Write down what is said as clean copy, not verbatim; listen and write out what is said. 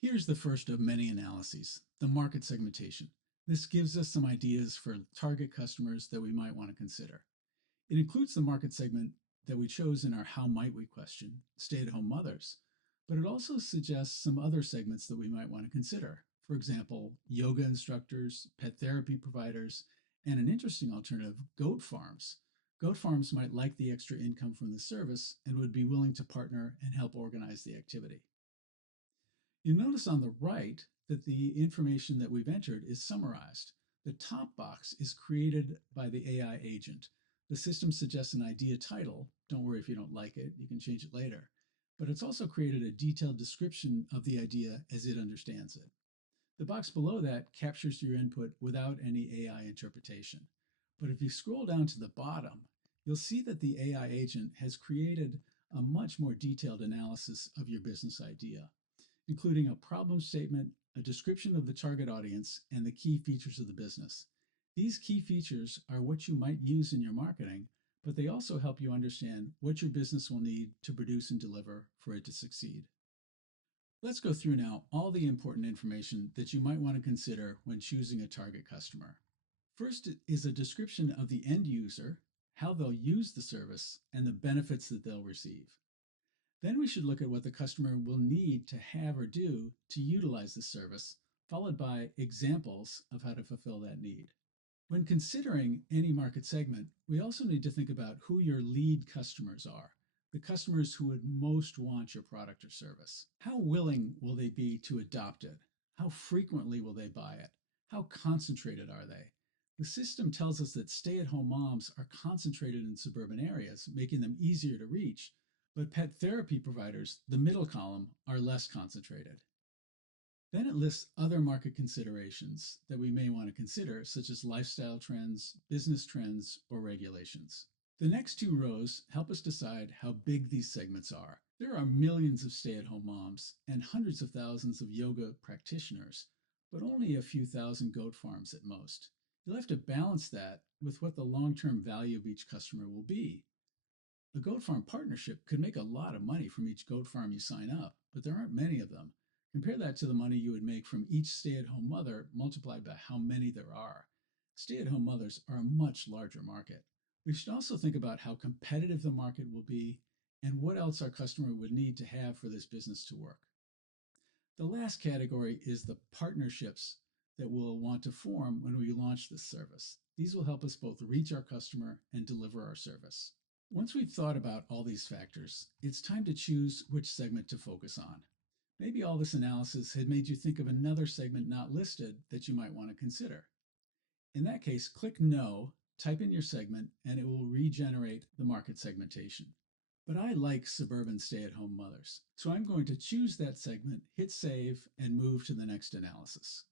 Here's the first of many analyses, the market segmentation. This gives us some ideas for target customers that we might want to consider. It includes the market segment that we chose in our How Might We question, stay-at-home mothers, but it also suggests some other segments that we might want to consider. For example, yoga instructors, pet therapy providers, and an interesting alternative, goat farms. Goat farms might like the extra income from the service and would be willing to partner and help organize the activity. You'll notice on the right that the information that we've entered is summarized. The top box is created by the AI agent. The system suggests an idea title. Don't worry if you don't like it, you can change it later. But it's also created a detailed description of the idea as it understands it. The box below that captures your input without any AI interpretation. But if you scroll down to the bottom, you'll see that the AI agent has created a much more detailed analysis of your business idea, including a problem statement, a description of the target audience, and the key features of the business. These key features are what you might use in your marketing, but they also help you understand what your business will need to produce and deliver for it to succeed. Let's go through now all the important information that you might want to consider when choosing a target customer. First is a description of the end user, how they'll use the service, and the benefits that they'll receive. Then we should look at what the customer will need to have or do to utilize the service, followed by examples of how to fulfill that need. When considering any market segment, we also need to think about who your lead customers are, the customers who would most want your product or service. How willing will they be to adopt it? How frequently will they buy it? How concentrated are they? The system tells us that stay-at-home moms are concentrated in suburban areas, making them easier to reach, but pet therapy providers, the middle column, are less concentrated. Then it lists other market considerations that we may want to consider, such as lifestyle trends, business trends, or regulations. The next two rows help us decide how big these segments are. There are millions of stay-at-home moms and hundreds of thousands of yoga practitioners, but only a few thousand goat farms at most. You'll have to balance that with what the long-term value of each customer will be. A goat farm partnership could make a lot of money from each goat farm you sign up, but there aren't many of them. Compare that to the money you would make from each stay-at-home mother multiplied by how many there are. Stay-at-home mothers are a much larger market. We should also think about how competitive the market will be and what else our customer would need to have for this business to work. The last category is the partnerships that we'll want to form when we launch this service. These will help us both reach our customer and deliver our service. Once we've thought about all these factors, it's time to choose which segment to focus on. Maybe all this analysis had made you think of another segment not listed that you might want to consider. In that case, click No, type in your segment, and it will regenerate the market segmentation. But I like suburban stay-at-home mothers, so I'm going to choose that segment, hit save, and move to the next analysis.